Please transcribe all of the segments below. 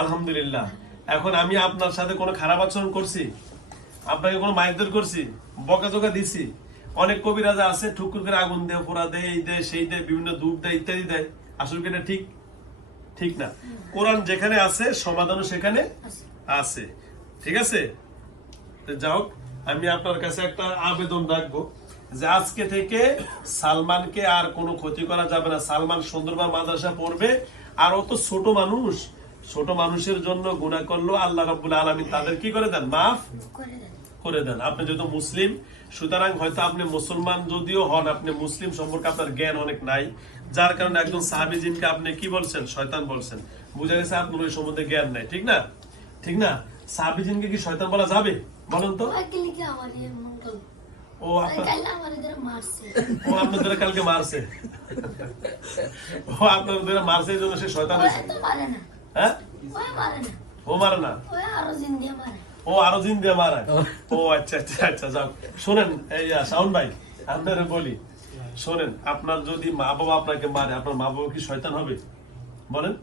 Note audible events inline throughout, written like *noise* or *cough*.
আলহামদুলিল্লাহ। এখন আমি আপনার সাথে কোনো খারাপ আচরণ করছি? আপনাকে কোনো মাইদর করছি? বকাঝোকা দিছি? অনেক কবিরাজা আছে, ঠুকুর করে আগুন দেয় পোড়া দেয়, এই দেয়, সেই দেয়, বিভিন্ন দুধ দেয়, ইত্যাদি দেয়। আসলে কি ঠিক? ঠিক না। কোরআন যেখানে আছে, সমাধানও সেখানে আছে। ঠিক আছে? যাও আমি আপনার কাছে একটা আবেদন রাখব যে আজকে থেকে সালমানকে আর কোনো ক্ষতি করা যাবে না। সালমান সুন্দরবন মাদ্রাসা পড়বে, আর অত ছোট মানুষ ছোট মানুষের জন্য গুণা করল আল্লাহ রাব্বুল আলামিন তাদের কি করে দেন? মাফ করে দেন। আপনি যেহেতু মুসলিম সুতরাং হয়তো আপনি মুসলমান যদিও হন আপনি মুসলিম সম্পর্কে আপনার জ্ঞান অনেক নাই। যার কারণে একজন সাহাবিজিনকে আপনি কি বলছেন? শয়তান বলছেন। বুঝা গেছে আপনার ওই সম্বন্ধে জ্ঞান নাই ঠিক না? ঠিক না? সাহাবিজিনকে কি শয়তান বলা যাবে? বলুন তো। ও আপনাদের কালকে মারছে। ও আপনাদের মারছে এই জন্য সে শয়তান হয়েছে। হ্যাঁ? ও মারে। না ও আরও দিন দিয়ে মারা? ও আচ্ছা আচ্ছা আচ্ছা যাও শোনেন এই আহ, শাওন ভাই আপনারা বলি শোনেন আপনার যদি মা বাবা আপনাকে মারে আপনার মা বাবা কি শয়তান হবে? বলেন।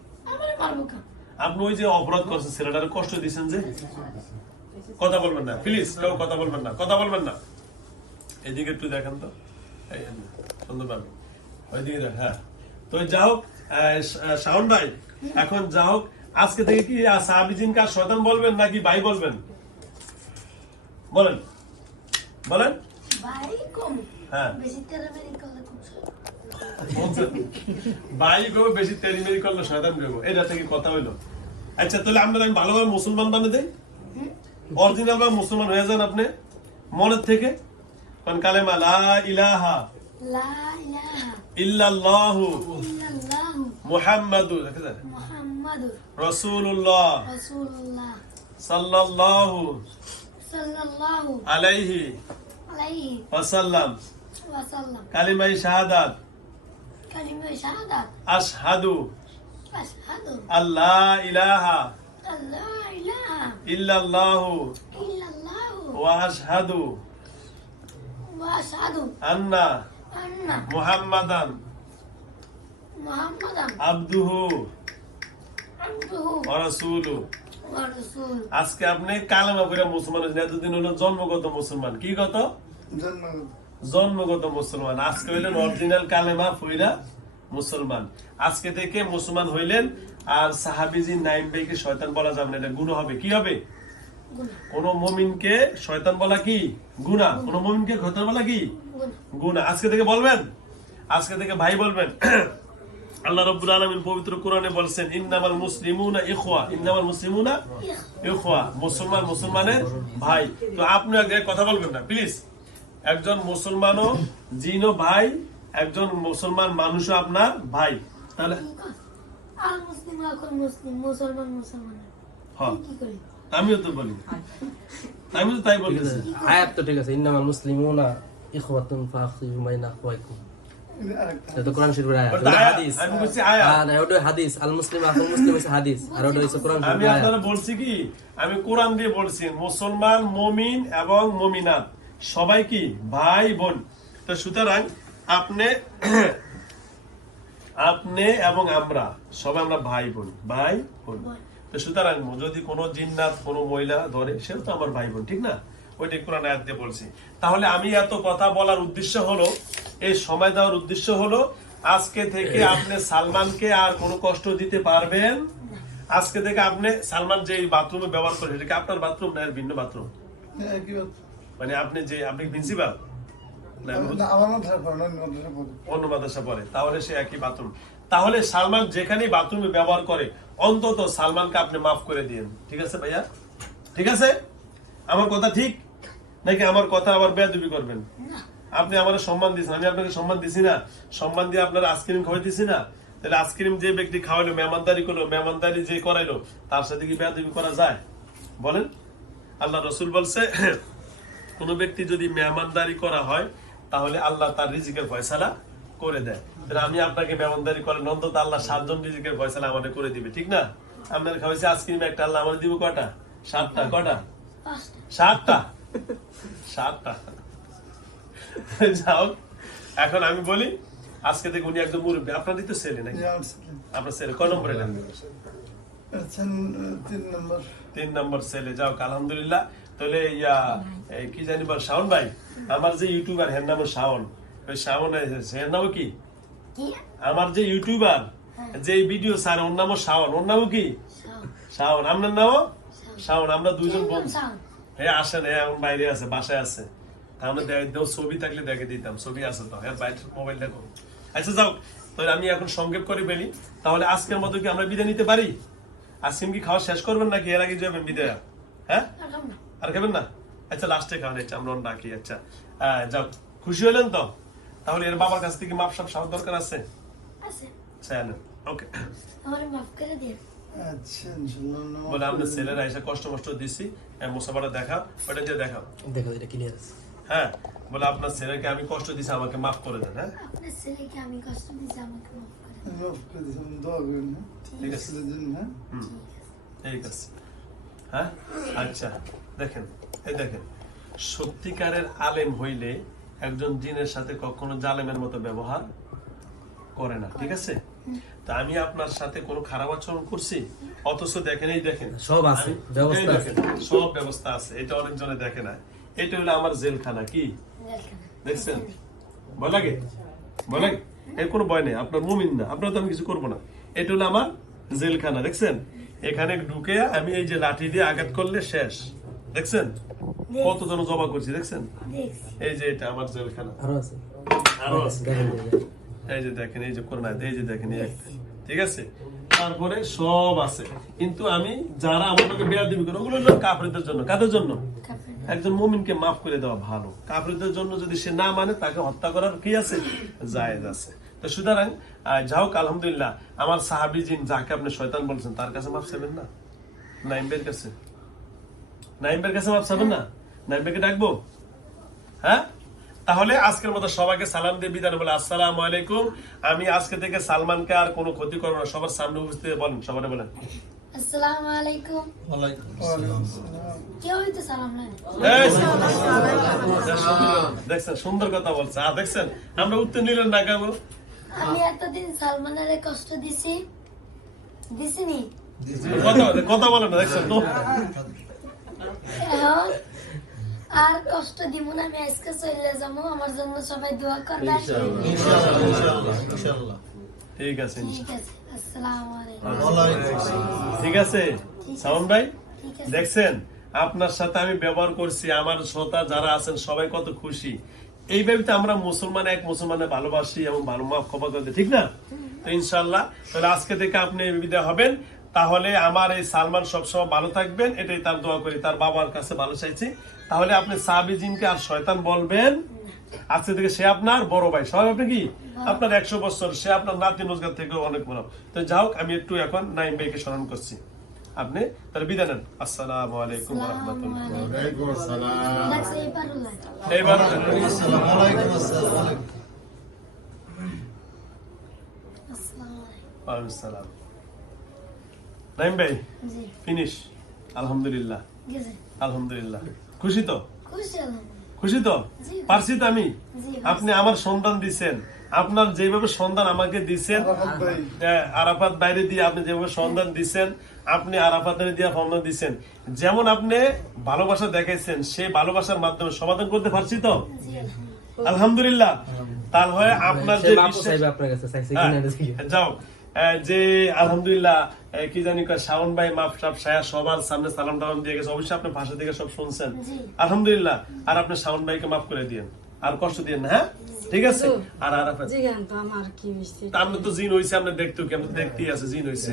আপনি ওই যে অপরাধ করছেন ছেলেটার কষ্ট দিচ্ছেন যে? কথা বলবেন না প্লিজ কেউ কথা বলবেন না কথা বলবেন না। এদিকে একটু দেখেন তো। সুন্দরভাবে। ওইদিকে হ্যাঁ। তো যা হোক শাওন ভাই এখন যা হোক আজকে থেকে কি আহ, সাহাবিজিনকে আর শয়তান বলবেন নাকি ভাই বলবেন? বলেন। বলেন। ভাই হ্যাঁ। বেশি করলে ভাই গো বেশি শয়তান গো এটা থেকে কথা হইল। আচ্ছা তাহলে আমি ভালোভাবে মুসলমান বানিয়ে দেই? অরিজিনাল ভাবে মুসলমান হয়ে যান আপনি। মনের থেকে। কোন কালেমা? লা ইলাহা। লা ইলাহা ইল্লাল্লাহু ইল্লাল্লাহু মুহাম্মাদুর দেখেছেন মুহাম্মাদুর রাসূলুল্লাহ রাসূলুল্লাহ সাল্লাল্লাহু সাল্লাল্লাহু আলাইহি আলাইহি ওয়াসাল্লাম ওয়াসাল্লাম কালিমাই শাহাদাত কালিমা শাহাদাত আশহাদু আশহাদু আল্লাহ ইলাহা আল্লা ইলাহা ইল্লাল্লাহু ইল্লাল্লাহু ওয়া আশহাদু ওয়া আশহাদু আন্না আন্না মুহাম্মাদান মুহাম্মাদান আবদুহু। রাসূল। আজকে আপনি কালেমা পড়ে মুসলমান এতদিন হলো জন্মগত মুসলমান। কি গত জন্মগত। মুসলমান। আজকে হইলেন অরিজিনাল কালেমা ফইরা মুসলমান। আজকে থেকে মুসলমান হইলেন আর সাহাবিজি নাইম ভাইকে শয়তান বলা যাবে না এটা গুণ হবে। কি হবে? কোন মমিনকে শয়তান বলা কি? গুণা কোন মমিনকে শয়তান বলা কি? গুনাহ। গুণা আজকে থেকে বলবেন? আজকে থেকে ভাই বলবেন? আল্লাহ রাব্বুল আলামিন পবিত্র কোরআনে বলছেন ইন্নামাল মুসলিমুনা ইখওয়া। ইন্নামাল মুসলিমুনা ইখওয়া। মুসলমান মুসলমানের ভাই। তো আপনি জায়গায় কথা বলবেন না প্লিজ। একজন মুসলমানও জিনও ভাই একজন মুসলমান মানুষও আপনার ভাই। তাহলে আর মুসলিম এখন মুসলিম মুসলমান মুসলমান হ্যাঁ। কি করি? আমিও তো বলি। আমি তো তাই বলতেছি। আয়াত তো ঠিক আছে ইন্নামাল মুসলিমুনা ইখওয়াতুন ফাখিহু মাইনা আখওয়াইকুম। এটা কোরআন শরীফের আয়াত। ওটা ওটা হাদিস। আমি বলছি আয়াত। না ওটা হাদিস। আল মুসলিম আখুল মুসলিম হচ্ছে হাদিস। আর ওটা হচ্ছে কোরআন আমি আপনারা বলছি কি? আমি কোরআন দিয়ে বলছি মুসলমান মমিন এবং মমিনাত। সবাই কি? ভাই বোন। তো সুতরাং আপনি *coughs* আপনি এবং আমরা সবাই আমরা ভাই বোন। ভাই বোন। তো সুতরাং যদি কোনো জিন্নাত কোনো মহিলা ধরে সেও তো আমার ভাই বোন ঠিক না? ওইটা কোরআন আয়াত দিয়ে বলছি। তাহলে আমি এত কথা বলার উদ্দেশ্য হলো এই সময় দেওয়ার উদ্দেশ্য হলো আজকে থেকে আপনি সালমানকে আর কোনো কষ্ট দিতে পারবেন আজকে থেকে আপনি সালমান যে বাথরুমে ব্যবহার করেন এটা কি আপনার বাথরুম না এর ভিন্ন বাথরুম? মানে আপনি যে আপনি প্রিন্সিপাল? অন্য মাদ্রাসা পড়ে। তাহলে সে একই বাথরুম। তাহলে সালমান যেখানেই বাথরুমে ব্যবহার করে অন্তত সালমানকে আপনি মাফ করে দিন ঠিক আছে ভাইয়া? ঠিক আছে? আমার কথা ঠিক? নাকি আমার কথা আবার বেয়াদবি করবেন? আপনি আমার সম্মান দিচ্ছেন আমি আপনাকে সম্মান দিছি না। সম্মান দিয়ে আপনার আইসক্রিম খাওয়াইতেছি না। তাহলে আইসক্রিম যে ব্যক্তি খাওয়াইলো মেহমানদারি করল মেহমানদারি যে করাইলো তার সাথে কি বেয়াদবি করা যায়? বলেন। আল্লাহ রসুল বলছে *clears throat* কোন ব্যক্তি যদি মেহমানদারি করা হয় তাহলে আল্লাহ তার রিজিকের ফয়সালা করে দেয়। তাহলে আমি আপনাকে মেহমানদারি করেন অন্তত আল্লাহ সাতজন রিজিকের ফয়সালা আমাদের করে দিবে ঠিক না? আপনার খাওয়াইছে আইসক্রিম একটা আল্লাহ আমাদের দিব কটা সাতটা কটা সাতটা? সাতটা। *laughs* যাও। এখন আমি বলি আজকে থেকে উনি একদম মুরব্বী। আপনারই তো ছেলে নাকি? আপনার ছেলে। ক নম্বরে নেন তিন নম্বর। তিন সেলে যাও আলহামদুলিল্লাহ। তাহলে ইয়া কি জানি বল শাওন ভাই? আমার যে ইউটিউবার হের নাম শাওন। ওই শাওন এর নাম কি? কি? আমার যে ইউটিউবার যে ভিডিও স্যার ওর নামও শাওন। ওর নামও কি? শাওন। আপনার নামও? শাওন। আমরা দুইজন বন্ধু। সাউন্ড হ্যাঁ আসেন হ্যাঁ এখন বাইরে আছে বাসায় আছে। তাহলে দেখ- ছবি থাকলে দেখে দিতাম ছবি আছে তো হ্যাঁ বাইরে মোবাইল দেখো। আচ্ছা যাও তাহলে আমি এখন সংক্ষেপ করে ফেলি। তাহলে আজকের মতো কি আমরা বিদায় নিতে পারি? আসিম কি খাওয়া শেষ করবেন নাকি এর আগে যাবেন বিদায়? হ্যাঁ? আর খাবেন না। আচ্ছা লাস্টে খাওয়ান আচ্ছা আমরা ডাকি আচ্ছা। যাও খুশি হলেন তো? তাহলে এর বাবার কাছ থেকে মাপ সাপ দরকার আছে? আছে। আচ্ছা ওকে মাফ করে দিন। আচ্ছা বলে আমরা ছেলেরা এসে কষ্ট মষ্ট দিছি মোসাবাটা দেখাও ওটা যে দেখাও। দেখো এটা ক্লিয়ার আছে। হ্যাঁ বলে আপনার ছেলেকে আমি কষ্ট দিছি আমাকে মাফ করে দেন হ্যাঁ? আপনার ছেলেকে আমি কষ্ট দিয়েছি আমাকে মাফ করে দিন। মাফ করে দিয়েছেন দোয়া করেন হ্যাঁ? ঠিক আছে। হ্যাঁ? ঠিক আছে। হ্যাঁ? আচ্ছা দেখেন এই দেখেন সত্যিকারের আলেম হইলে একজন জিনের সাথে কখনো জালেমের মতো ব্যবহার করে না ঠিক আছে? তা আমি আপনার সাথে কোনো খারাপ আচরণ করছি? অথচ দেখেন এই দেখেন। সব আছে, ব্যবস্থা আছে। সব ব্যবস্থা আছে এটা অনেকজনে দেখে না। এটা হলো আমার জেলখানা কি? দেখছেন? ভয় লাগে? ভয় লাগে? এর কোনো ভয় নেই আপনার মুমিন না আপনার তো আমি কিছু করব না। এটা হলো আমার জেলখানা দেখছেন? এখানে ঢুকে আমি এই যে লাঠি দিয়ে আঘাত করলে শেষ দেখছেন? কতজন জমা করছি দেখছেন? এই যে এটা আমার জেলখানা। আরও আছে। আরও আছে। এই যে দেখেন এই যে করোনা এই যে দেখেন এই একটা। ঠিক আছে? তারপরে সব আছে। কিন্তু আমি যারা আমাকে বেয়া দিবি করে ওগুলো হলো কাফরিদের জন্য। কাদের জন্য? একজন মুমিনকে মাফ করে দেওয়া ভালো। কাফরিদের জন্য যদি সে না মানে তাকে হত্যা করার কি আছে? জায়েজ আছে। তো সুতরাং আহ, যা হোক আলহামদুলিল্লাহ আমার সাহাবি জিন যাকে আপনি শয়তান বলছেন তার কাছে মাফ চাইবেন না? নাইম্বের কাছে? নাইম্বের কাছে মাফ চাবেন না? নাইম্বেকে ডাকবো? হ্যাঁ? তাহলে আজকের মতো সবাইকে সালাম দিয়ে বিদায় বলে আসসালামু আলাইকুম। আমি আজকে থেকে সালমানকে আর কোনো ক্ষতি করব না। সবার সামনে উপস্থিত বলেন সবাই বলেন। আসসালামু আলাইকুম। কেউ হয়তো সালাম নাই দেখছেন সুন্দর কথা বলছে। আর দেখছেন আমরা উত্তর নিলেন না আমি এতদিন সালমানের কষ্ট দিছি। দিছিনি কথা বলেন না দেখছেন তো? আর কষ্ট দিব না আমি আজকে চলে যাব। আমার জন্য সবাই দোয়া করবেন। ঠিক আছে ঠিক আছে আসসালামু আলাইকুম। ঠিক আছে। সাউন্ড ভাই দেখছেন? আপনার সাথে আমি ব্যবহার করছি আমার শ্রোতা যারা আছেন সবাই কত খুশি। এইভাবে তো আমরা মুসলমান এক মুসলমানের ভালোবাসি এবং ভালো মাফ ক্ষমা করতে ঠিক না? তো ইনশাল্লাহ তাহলে আজকে থেকে আপনি বিদায় হবেন। তাহলে আমার এই সালমান সবসময় ভালো থাকবেন এটাই তার দোয়া করি তার বাবার কাছে ভালো চাইছি। তাহলে আপনি সাবিজিনকে আর শয়তান বলবেন আজকে থেকে সে আপনার বড় ভাই। সবাই আপনি কি? আপনার একশো বছর সে আপনার নাতি রোজগার থেকে অনেক বড়। তো যাই হোক আমি একটু এখন নাইম ভাইকে স্মরণ করছি। আপনি তাহলে বিদায় নেন। আসসালামু আলাইকুম রহমতুল্লাহ আসসালাম লাগছে এইবার হলাই এইবার আসসালামু আলাইকুম। নাইম ভাই ফিনিশ আলহামদুলিল্লাহ। আলহামদুলিল্লাহ। খুশি তো? খুশি তো? পারছি তো আমি? আপনি আমার সন্তান দিছেন। আপনার যেভাবে সন্তান আমাকে দিছেন আরাফাত হ্যাঁ, বাইরে দিয়ে আপনি যেভাবে সন্ধান দিচ্ছেন আপনি আরাফাতের দিয়ে সন্ধান দিচ্ছেন যেমন আপনি ভালোবাসা দেখাইছেন সেই ভালোবাসার মাধ্যমে সমাধান করতে পারছি তো? আলহামদুলিল্লাহ। তাহলে আপনার যে বিশ্বাস- চাইবে আপনার কাছে চাইছে হ্যাঁ। যাও। যে আলহামদুলিল্লাহ কি জানি শাওন ভাই মাপ সাপ সায়া সবার সামনে সালাম টালাম দিয়ে গেছে। অবশ্যই আপনি ভাষা থেকে সব শুনছেন। আলহামদুলিল্লাহ। আর আপনি শাওন ভাইকে মাফ করে দিয়েন। আর কষ্ট দিয়েন না হ্যাঁ? ঠিক আছে? আর আরাফাত। আমার কি মিষ্টি। তা তো জিন হইছে আপনি দেখতেও কেমন দেখতেই আছে জিন হইছে।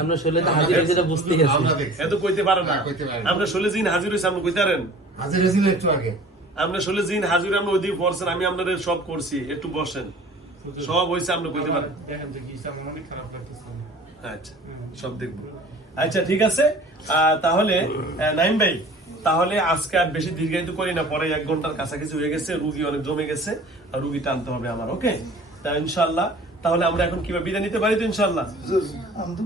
আমরা শরীরে তো হাজির হয়েছে বুঝতেই আছি। এত কইতে পারে না। আমরা জিন হাজির হয়েছে আপনি কইতে পারেন? হাজির হয়েছিল একটু আগে। আমরা ষোলো জিন হাজির আমরা পড়ছেন আমি আপনাদের সব করছি একটু বসেন। সব হয়েছে আপনি কইতে পারেন। দেখেন তো কি অনেক খারাপ লাগতেছে। আচ্ছা সব দেখব। আচ্ছা ঠিক আছে। তাহলে নাইম ভাই তাহলে আজকে আর বেশি দীর্ঘায়িত করি না পরে এক ঘণ্টার কাছাকাছি হয়ে গেছে রুগী অনেক জমে গেছে আর রুগী টানতে হবে আমার ওকে? তা ইনশাল্লাহ তাহলে আমরা এখন কীভাবে বিদায় নিতে পারি তো ইনশাল্লাহ আমি তো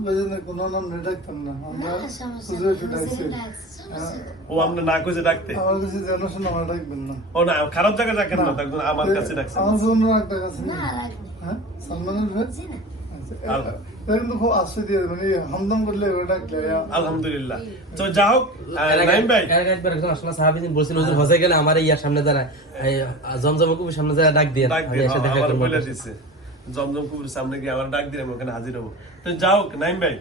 কোনো নাম নিয়ে ডাকতাম না। আমরা না নেই। ও আমরা না কইছে ডাকতে? আমার কাছে জানাশোনা আমার ডাকবেন না। ও না খারাপ জায়গায় ডাকেন না ডাকবেন আমার কাছে ডাকছেন। আমার জন্য একটা কাছে না হ্যাঁ সালমানের ভাই? আচ্ছা, কিন্তু খুব আশ্চর্য দিয়ে মানে হামদাম করলে ওটা আলহামদুলিল্লাহ তো যা হোক নাইম ভাই একবার একজন আসলে সাহাবীদিন বলছিল হুজুর হজে গেলে আমার ইয়ার সামনে দাঁড়ায় জমজম কুবির সামনে দাঁড়ায় ডাক দিয়ে এসে দেখা করব জমজম সামনে গিয়ে ওখানে হাজির হব তো যাও নাইম ভাই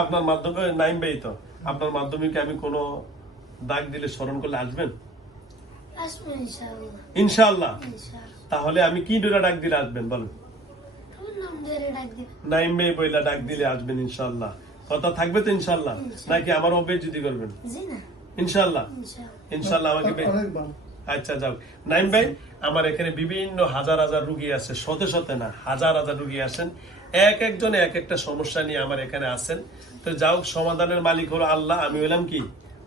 আপনার মাধ্যমে নাইম ভাই তো আপনার মাধ্যমে কি আমি কোনো ডাক দিলে স্মরণ করলে আসবেন আসব ইনশাআল্লাহ ইনশাআল্লাহ ইনশাআল্লাহ তাহলে আমি কি ডোরা ডাক দিলে আসবেন বলুন তোমার নাম ধরে ডাক দিবে নাইম ভাই বইলা ডাক দিলে আসবেন ইনশাআল্লাহ কথা থাকবে তো ইনশাআল্লাহ নাকি আমার অবেজ্যুতি করবেন? জি না। ইনশাআল্লাহ ইনশাআল্লাহ ইনশাআল্লাহ আমাকে আচ্ছা যাও। নাইম ভাই আমার এখানে বিভিন্ন হাজার হাজার রুগী আছে শতে শতে না হাজার হাজার রুগী আসেন এক একজন এক একটা সমস্যা নিয়ে আমার এখানে আসেন তো যাও সমাধানের মালিক হলো আল্লাহ আমি হলাম কি?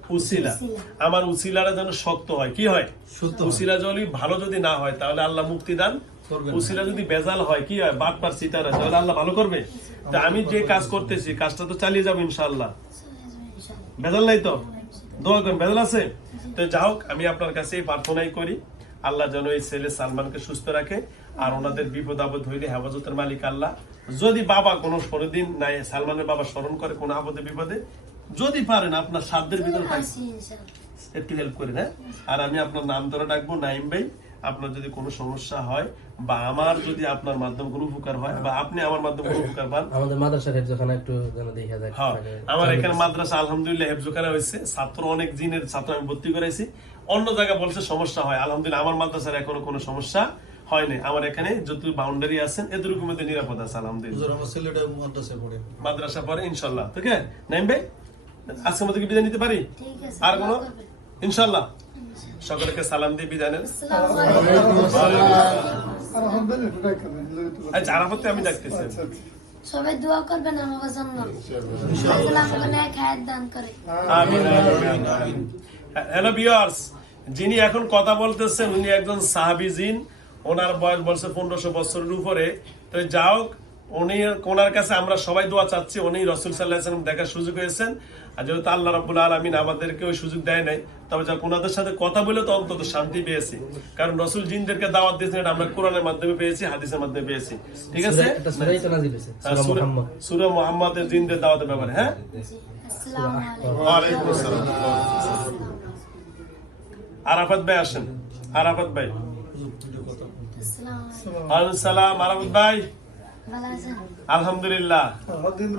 উসিলা। আমার উসিলাটা যেন শক্ত হয়। কি হয়। উসিলা যদি ভালো যদি না হয় তাহলে আল্লাহ মুক্তি দান। উসিলা যদি বেজাল হয় কি হয়? বাট পার সিটার তাহলে আল্লাহ ভালো করবে? তা আমি যে কাজ করতেছি কাজটা তো চালিয়ে যাব ইনশাআল্লাহ। ইনশাআল্লাহ বেজাল নাই তো? দোয়া করেন বেজাল আছে? তো যা হোক আমি আপনার কাছে প্রার্থনাই করি। আল্লাহ যেন এই ছেলে সালমানকে সুস্থ রাখে আর ওনাদের বিপদ আপদ হইলে হেফাজতের মালিক আল্লাহ। যদি বাবা কোনো দিন নাই সালমানের বাবা স্মরণ করে কোনো আপদে বিপদে যদি পারেন আপনার সাধ্যের ভিতরে ইনশাআল্লাহ। একটু হেল্প করেন হ্যাঁ? আর আমি আপনার নাম ধরে ডাকবো নাইম ভাই। আপনার যদি কোনো সমস্যা হয় বা আমার যদি আপনার মাধ্যমে কোনো উপকার হয় বা আপনি আমার মাধ্যমে কোনো উপকার পান আমাদের মাদ্রাসার হেফজখানা একটু যেন দেখা যায়। হ্যাঁ আমার এখানে মাদ্রাসা আলহামদুলিল্লাহ হেফজোখানা হয়েছে ছাত্র অনেক জিনের ছাত্র আমি ভর্তি করেছি অন্য জায়গায় বলছে সমস্যা হয় আলহামদুলিল্লাহ আমার মাদ্রাসার এখনও কোনো সমস্যা হয়নি। আমার এখানে যত বাউন্ডারি আছেন এতটুকু মধ্যে নিরাপদ আছে আলহামদুলিল্লাহ। আমার ছেলেটা মাদ্রাসায় পড়ে। মাদ্রাসা পরে ইনশাল্লাহ ঠিক আছে নাইম ভাই আজকের মতো কি বিদায় নিতে পারি? আর কোনো? ইনশাল্লাহ সকলকে সালাম দিয়ে বিদায় নেন। আচ্ছা আরাফতে আমি ডাকতেছি। সবাই দোয়া করবেন আমার জন্য। আল্লাহ আমাকে ন্যায় দান করে। আমিন হ্যালো ভিউয়ার্স যিনি এখন কথা বলতেছেন উনি একজন সাহাবি জিন। ওনার বয়স বলছে পনেরোশো বছরের উপরে। তো যাও উনি ওনার কাছে আমরা সবাই দোয়া চাচ্ছি। উনি রসুল সাল্লাহ দেখার সুযোগ হয়েছেন। আর যেহেতু আল্লাহ রাবুল আলমিন আমাদেরকে ওই সুযোগ দেয় নাই তবে যা ওনাদের সাথে কথা বলে তো অন্তত শান্তি পেয়েছি। কারণ রসুল জিনদেরকে দাওয়াত দিয়েছেন এটা আমরা কোরআনের মাধ্যমে পেয়েছি হাদিসের মাধ্যমে পেয়েছি। ঠিক আছে? সূরা মুহাম্মদ। সুরা মোহাম্মদের জিনদের দাওয়াতের ব্যাপারে হ্যাঁ? জি আসসালামু আলাইকুম ওয়ালাইকুম আসসালাম। আরাফাত ভাই আসেন। আরাফাত ভাই। আসসালামু সালাম আরাফাত ভাই। আলহামদুলিল্লাহ।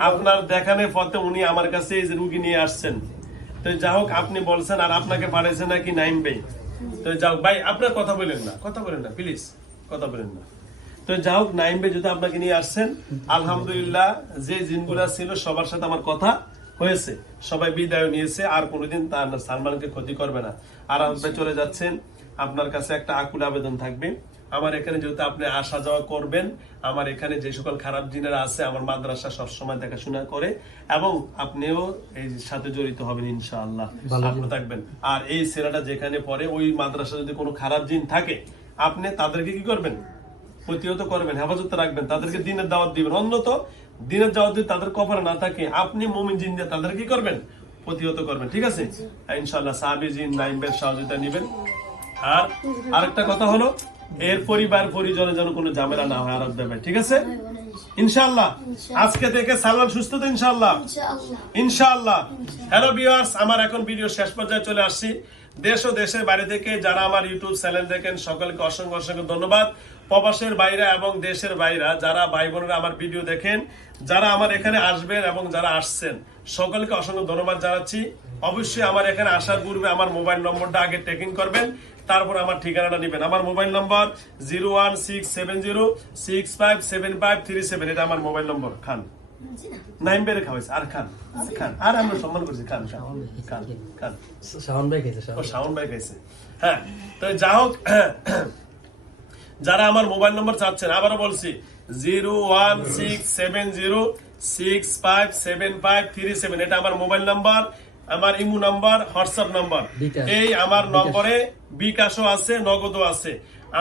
আপনার দেখানোর পথে উনি আমার কাছে এই যে রুগী নিয়ে আসছেন। তো যা হোক আপনি বলছেন আর আপনাকে পাঠাইছে নাকি নাইম ভাই। তো যাও ভাই আপনার কথা বলেন না কথা বলেন না প্লিজ কথা বলেন না। তো যা হোক নাইম ভাই যদি আপনাকে নিয়ে আসছেন আলহামদুলিল্লাহ যে জিনগুলা ছিল সবার সাথে আমার কথা হয়েছে। সবাই বিদায় নিয়েছে আর কোনোদিন তার সালমানকে ক্ষতি করবে না। আর আপনি চলে যাচ্ছেন আপনার কাছে একটা আকুল আবেদন থাকবে। আমার এখানে যেহেতু আপনি আসা যাওয়া করবেন আমার এখানে যে সকল খারাপ জিনেরা আছে আমার মাদ্রাসা সবসময় দেখাশোনা করে এবং আপনিও এই সাথে জড়িত হবেন ইনশাআল্লাহ। ভালো থাকবেন। আর এই ছেলেটা যেখানে পড়ে ওই মাদ্রাসা যদি কোনো খারাপ জিন থাকে আপনি তাদেরকে কি করবেন? প্রতিহত করবেন হেফাজতে রাখবেন তাদেরকে দিনের দাওয়াত দিবেন। অন্যত দিনের দাওয়াত যদি তাদের কপালে না থাকে আপনি মমিন জিন দিয়ে তাদের কি করবেন? প্রতিহত করবেন ঠিক আছে? ইনশাআল্লাহ সাহাবি জিন নাইমের সহযোগিতা নিবেন। আর আরেকটা কথা হলো এর পরিবার পরিজনে যেন কোনো ঝামেলা না হয় আরব দেবে ঠিক আছে? ইনশাআল্লাহ। আজকে থেকে সালমান সুস্থ তো ইনশাআল্লাহ? ইনশাআল্লাহ। ইনশাআল্লাহ। হ্যালো ভিউয়ার্স আমার এখন ভিডিও শেষ পর্যায়ে চলে আসছি। দেশ ও দেশের বাইরে থেকে যারা আমার ইউটিউব চ্যানেল দেখেন সকলকে অসংখ্য অসংখ্য ধন্যবাদ। প্রবাসের বাইরে এবং দেশের বাইরা যারা ভাই বোনেরা আমার ভিডিও দেখেন যারা আমার এখানে আসবেন এবং যারা আসছেন সকলকে অসংখ্য ধন্যবাদ জানাচ্ছি। অবশ্যই আমার এখানে আসার পূর্বে আমার মোবাইল নম্বরটা আগে টেকিং করবেন। তারপর আমার ঠিকানাটা নেবেন। আমার mobile number zero one six seven zero six five seven five three seven. এটা আমার মোবাইল নম্বর খান। নাইম বেড়ে খাওয়াইছে। আর খান খান আর আমরা সম্মান করছি। খান খান খান শাওন ভাই ও শাওন। শাওন ভাই খাইছে। হ্যাঁ তো যা হোক যারা আমার মোবাইল নম্বর চাচ্ছেন আবারও বলছি zero one six seven zero six five seven five three seven. এটা আমার মোবাইল নাম্বার। আমার ইমু নাম্বার হোয়াটসঅ্যাপ নাম্বার। এই আমার নম্বরে বিকাশও আছে নগদও আছে।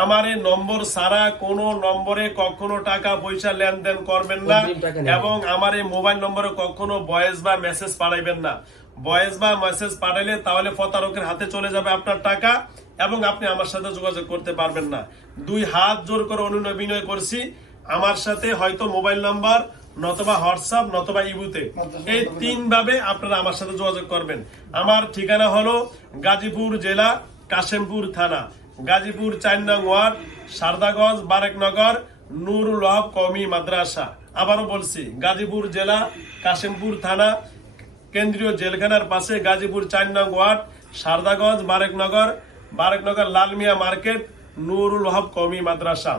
আমার এই নম্বর ছাড়া কোন নম্বরে কখনো টাকা পয়সা লেনদেন করবেন না। এবং আমার এই মোবাইল নম্বরে কখনো ভয়েস বা মেসেজ পাঠাইবেন না। ভয়েস বা মেসেজ পাঠাইলে তাহলে প্রতারকের হাতে চলে যাবে আপনার টাকা এবং আপনি আমার সাথে যোগাযোগ করতে পারবেন না। দুই হাত জোর করে অনুনয় বিনয় করছি। আমার সাথে হয়তো মোবাইল নাম্বার নতবা হোয়াটসঅ্যাপ নতবা ইবুতে। এই তিন ভাবে আপনারা আমার সাথে যোগাযোগ করবেন। আমার ঠিকানা হলো গাজীপুর জেলা কাশেমপুর থানা। গাজীপুর চার নং ওয়ার্ড সারদাগঞ্জ বারেকনগর নুরুল হক কওমি মাদ্রাসা। আবারও বলছি গাজীপুর জেলা কাশেমপুর থানা কেন্দ্রীয় জেলখানার পাশে গাজীপুর চার নং ওয়ার্ড সারদাগঞ্জ বারেকনগর বারেকনগর লালমিয়া মার্কেট নুরুল হক কওমি মাদ্রাসা।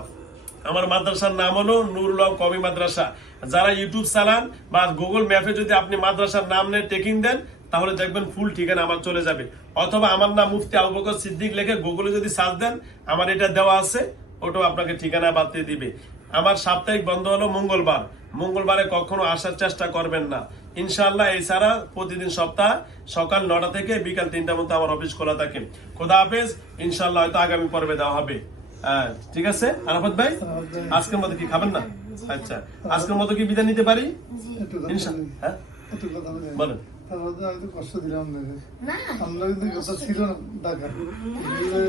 আমার মাদ্রাসার নাম হলো নুরুল হক কমি মাদ্রাসা। যারা ইউটিউব চালান বা গুগল ম্যাপে যদি আপনি মাদ্রাসার নাম নিয়ে, টেকিং দেন, তাহলে দেখবেন ফুল ঠিকানা আমার চলে যাবে। অথবা আমার নাম মুফতি আবু সিদ্দিক লিখে গুগলে যদি সার্চ দেন, আমার এটা দেওয়া আছে, ওটাও আপনাকে ঠিকানা বাতিয়ে দিবে। আমার সাপ্তাহিক বন্ধ হলো মঙ্গলবার। মঙ্গলবারে কখনো আসার চেষ্টা করবেন না। ইনশাআল্লাহ এছাড়া প্রতিদিন সপ্তাহ সকাল নটা থেকে বিকাল তিনটার মধ্যে আমার অফিস খোলা থাকে। খোদা হাফেজ ইনশাল্লাহ হয়তো আগামী পর্বে দেওয়া হবে। ঠিক আছে? আরাফাত ভাই আজকের মতো কি খাবেন না? আচ্ছা আজকের মতো কি বিদায় নিতে পারি। হ্যাঁ। বলেন। তারপরে আমি তো কষ্ট দিলাম না। আমরা কিন্তু কথা ছিল না ঢাকা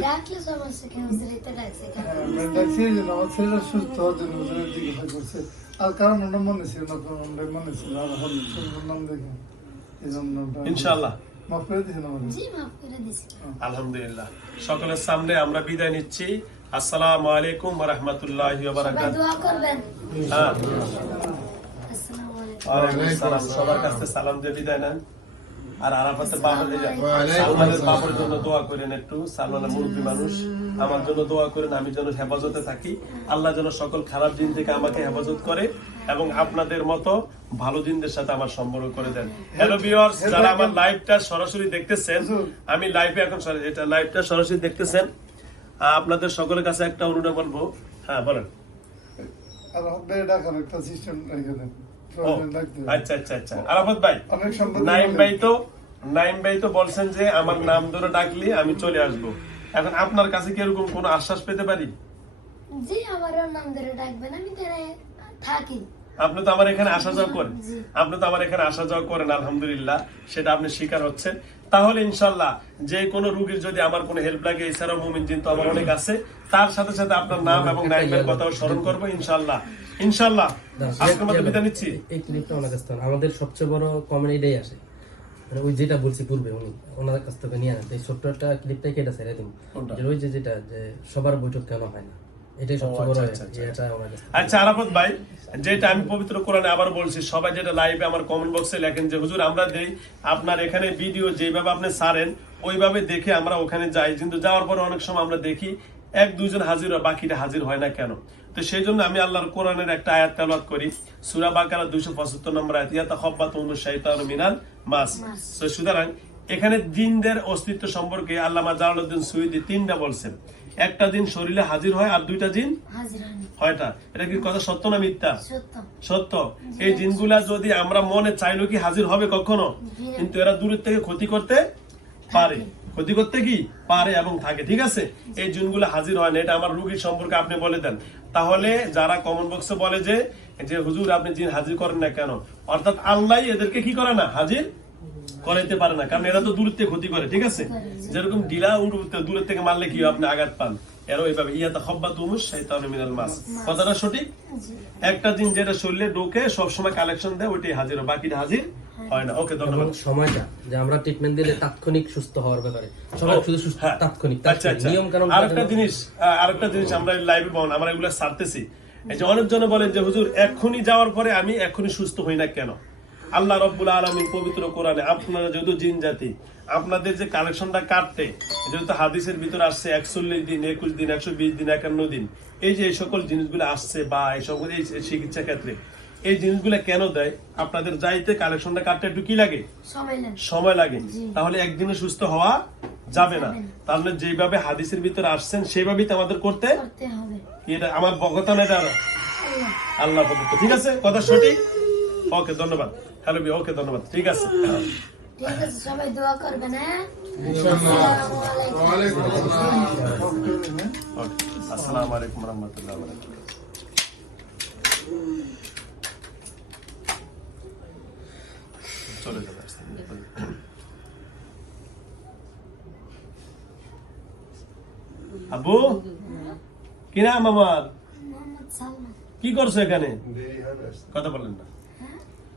ডাকলে সমস্যা কেন হুজুরিতে ডাকছে কেন? হ্যাঁ, ডাকছি এই জন্য আমার ছেলেরা সুস্থ হওয়ার জন্য জিজ্ঞাসা করছে আর কারণ ওনার মনে ছিল না কারণ ওনার মনে ছিল আর সুন্দর নাম দেখে এই জন্য ওটা- মাফ করে দিয়েছেন আমাদের জি মাফ করে দিছি। আলহামদুলিল্লাহ। সকলের সামনে আমরা বিদায় নিচ্ছি। আসসালামু আলাইকুম ওয়া রাহমাতুল্লাহি ওয়া বারাকাতুহু দোয়া করবেন। হ্যাঁ। আসসালামু আলাইকুম। ওয়ালাইকুম সালাম। সবার কাছে সালাম দিয়ে বিদায় নেন। আর আরাফাতের ওয়ালাইকুম সালমানের বাবার জন্য দোয়া করেন একটু। সালমানের মুরব্বী মানুষ আমার জন্য দোয়া করেন আমি যেন হেফাজতে থাকি। আল্লাহ যেন সকল খারাপ দিন থেকে আমাকে হেফাজত করে এবং আপনাদের মতো ভালো দিনদের সাথে আমার সম্পর্ক করে দেন। হ্যালো ভিউয়ার্স যারা আমার লাইভটা সরাসরি দেখতেছেন আমি লাইভে এখন সরাসরি- এটা লাইভটা সরাসরি দেখতেছেন। আপনাদের সকলের কাছে একটা অনুরোধ বলব হ্যাঁ বলেন। একটা সিস্টেম। আচ্ছা আচ্ছা আচ্ছা। আরাফাত ভাই নাইম ভাই তো নাইম ভাই তো বলছেন যে আমার নাম ধরে ডাকলি আমি চলে আসব। এখন আপনার কাছে কি এরকম কোনো আশ্বাস পেতে পারি? জি আমারও নাম ধরে ডাকবেন আমি থাকি। আপনি তো আমার এখানে আসা যাওয়া করেন। আপনি তো আমার এখানে আসা যাওয়া করেন আলহামদুলিল্লাহ। সেটা আপনি স্বীকার হচ্ছেন। তাহলে ইনশাল্লাহ যে কোনো রুগীর যদি আমার কোনো হেল্প লাগে এছাড়াও মুমিন জিন তো আমার অনেক আছে তার সাথে সাথে আপনার নাম এবং নাইমের কথাও স্মরণ করব ইনশাল্লাহ। ইনশাল্লাহ আজকের মতো বিদায় নিচ্ছি। এই ক্লিপটা ওনার কাছ আমাদের সবচেয়ে বড় কমেন্ট এটাই আসে। মানে ওই যেটা বলছি পূর্বে উনি ওনার কাছ থেকে নিয়ে আনেন। এই ছোট্ট একটা ক্লিপটাই কেটে ছেড়ে দিন। ওই যে যেটা যে সবার বৈঠক কেন হয় না? এটাই সবচেয়ে বড় আচ্ছা, আচ্ছা, এটা ওনার কাছ আচ্ছা আরাফত ভাই যেটা আমি পবিত্র কোরআনে আবার বলছি সবাই যেটা লাইভে আমার কমেন্ট বক্সে লেখেন যে হুজুর আমরা দেই আপনার এখানে ভিডিও যেভাবে আপনি সারেন ওইভাবে দেখে আমরা ওখানে যাই। কিন্তু যাওয়ার পরে অনেক সময় আমরা দেখি এক দুজন হাজির হয় বাকিটা হাজির হয় না কেন? তো সেই জন্য আমি আল্লাহর কোরআনের একটা আয়াত তেলাওয়াত করি। সূরা বাকারা 275 নম্বর আয়াত ইয়াতা শাইতানু মিনাল মাস। তো সুতরাং এখানে দিনদের অস্তিত্ব সম্পর্কে আল্লামা জালালউদ্দিন সুইদি তিনটা বলছেন। একটা দিন শরীরে হাজির হয় আর দুইটা দিন হয়টা এটা কি কথা সত্য না মিথ্যা? সত্য। এই জিনগুলা যদি আমরা মনে চাইলো কি হাজির হবে কখনো কিন্তু এরা দূরের থেকে ক্ষতি করতে পারে। ক্ষতি করতে কি? পারে এবং থাকে ঠিক আছে? এই জিনগুলো হাজির হয় না এটা আমার রুগীর সম্পর্কে আপনি বলে দেন। তাহলে যারা কমন বক্সে বলে যে যে হুজুর আপনি জিন হাজির করেন না কেন? অর্থাৎ আল্লাহ এদেরকে কি করে না? হাজির করাইতে পারে না। কারণ এরা তো দূরের থেকে ক্ষতি করে ঠিক আছে? যেরকম ডিলা উড়তে দূরের থেকে মারলে কি আপনি আঘাত পান। ইয়াতা খব্বা তুমুস শৈতান মিনাল মাস। কথাটা সঠিক? একটা দিন যেটা শরীরে ঢোকে সবসময় কালেকশন দেয় ওইটাই হাজির হয়। বাকিটা হাজির হয় না। ওকে ধন্যবাদ। সময়টা যে আমরা ট্রিটমেন্ট দিলে তাৎক্ষণিক সুস্থ হওয়ার ব্যাপারে। সবাই শুধু সুস্থ হ্যাঁ। তাৎক্ষণিক আচ্ছা আচ্ছা। নিয়ম কারণ আরেকটা জিনিস আরেকটা জিনিস আমরা লাইভে বল আমরা এগুলো সারতেছি এই যে অনেকজন বলেন যে হুজুর এক্ষুনি যাওয়ার পরে আমি এক্ষুনি সুস্থ হই না কেন? আল্লাহ রব্বুল আলমীর পবিত্র কোরআনে আপনারা যেহেতু জিন জাতি আপনাদের যে কালেকশনটা কাটতে যেহেতু হাদিসের ভিতরে আসছে একচল্লিশ দিন একুশ দিন একশো বিশ দিন একান্ন দিন এই যে এই সকল জিনিসগুলো আসছে বা এই সকল এই চিকিৎসা ক্ষেত্রে এই জিনিসগুলো কেন দেয়? আপনাদের যাইতে কালেকশনটা কাটতে একটু কি লাগে? সময় লাগে। তাহলে একদিনে সুস্থ হওয়া যাবে না। তাহলে যেভাবে হাদিসের ভিতরে আসছেন সেইভাবেই তো আমাদের করতে এটা আমার বকতা না এটা? আল্লাহ। আল্লাহ ঠিক আছে? কথা সঠিক? ওকে ধন্যবাদ। হ্যালো বি ওকে ধন্যবাদ। ঠিক আছে। ঠিক আছে সবাই দোয়া করবেন হ্যাঁ? আসসালামু আলাইকুম রহমতুল্লাহ চলে যাবে আস্তে। আবু? কি নাম আমার? কি করছ এখানে? কথা বলেন না।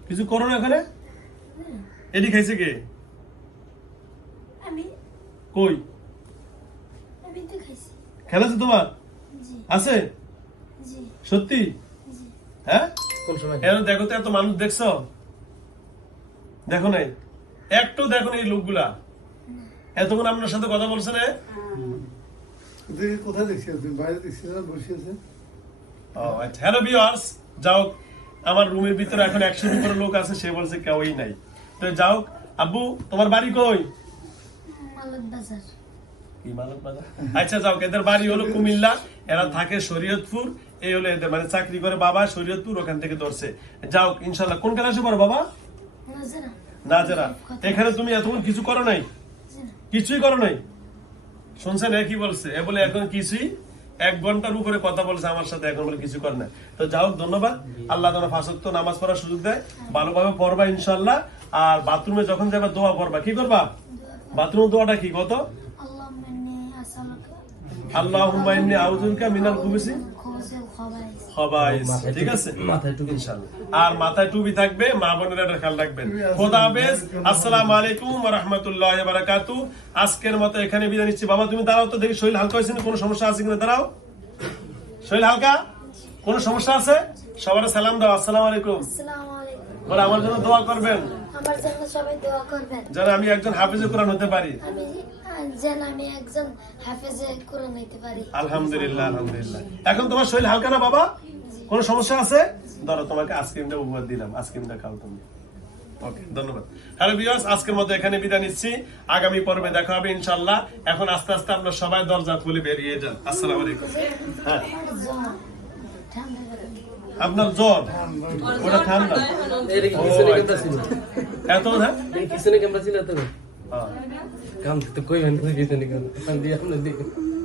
কিছু করো না এখানে? এটি খাইছে কে? আমি। কই? আমি তো খাইছি। খেলেছে তোমার? আছে? সত্যি? হ্যাঁ? কোন সময় এখন দেখো তো এত মানুষ দেখছ? দেখো নাই? একটু দেখো না এই লোকগুলা। এতক্ষণ আপনার সাথে কথা বলছে না? দেখি কোথায় দেখছি বাইরে দেখছি না বসে আছে? হ্যালো ভিউয়ার্স যাও। আমার রুমের ভিতরে এখন একশো উপরে লোক আছে সে বলছে কেউই নাই। তো যাও আব্বু তোমার বাড়ি কই? আচ্ছা যাও এদের বাড়ি হলো কুমিল্লা এরা থাকে শরীয়তপুর এই হলো এদের মানে চাকরি করে বাবা শরীয়তপুর ওখান থেকে ধরছে। যাও ইনশাল্লাহ কোন ক্লাসে পড়ো বাবা? নজরা। না যারা এখানে তুমি এতক্ষণ কিছু করো নাই? কিছুই করো নাই? শুনছেন কি বলছে? এ বলে এখন কিছুই এক ঘণ্টার উপরে কথা বলছে আমার সাথে এখন বলে কিছু করে না। তো যাও ধন্যবাদ। আল্লাহ তোমার ফাঁসত্ব নামাজ পড়ার সুযোগ দেয় ভালোভাবে পড়বা ইনশাল্লাহ আর বাথরুমে যখন যাবে দোয়া পড়বা। কি করবা? বাথরুম দোয়াটা কি কত? আল্লাহ মেনে মিনাল খুবিসি। খোঁজে খবাইস ঠিক আছে? মাথায় টুপি ইনশাআল্লাহ আর মাথায় টুপি থাকবে মা বোনেরা এটা খেয়াল রাখবেন। খোদা হাফেজ আসসালামু আলাইকুম ওয়া রাহমাতুল্লাহি ওয়া বারাকাতু আজকের মতো এখানে বিদায় নিচ্ছি। বাবা তুমি দাঁড়াও তো দেখি শরীর হালকা হয়েছে না? কোনো সমস্যা আছে কিনা? দাঁড়াও। শরীর হালকা? কোনো সমস্যা আছে? সবার সালাম দাও আসসালামু আলাইকুম। আসসালামু আলাইকুম। বলে আমার জন্য দোয়া করবেন। আমার জন্য সবাই দোয়া করবেন। যেন আমি একজন হাফিজে কোরআন হতে পারি। আমি আহ, যেন আমি একজন হাফেজে কোরআন হইতে পারি। আলহামদুলিল্লাহ আলহামদুলিল্লাহ। এখন তোমার শরীর হালকা না বাবা? কোনো সমস্যা আছে? ধরো তোমাকে আইসক্রিমটা উপহার দিলাম আইসক্রিমটা খাও তুমি। ওকে ধন্যবাদ। হ্যালো ভিউয়ার্স আজকের মতো এখানে বিদায় নিচ্ছি। আগামী পর্বে দেখা হবে ইনশাআল্লাহ। এখন আস্তে আস্তে আমরা সবাই দরজা খুলে বেরিয়ে যান আসসালামু আলাইকুম। হ্যাঁ। আপনার জ্বর? ওটা ঠান্ডা? এত? হ্যাঁ। এটা কি পিছনে ক্যামেরা ছিল তো হ্যাঁ। কাম তো কই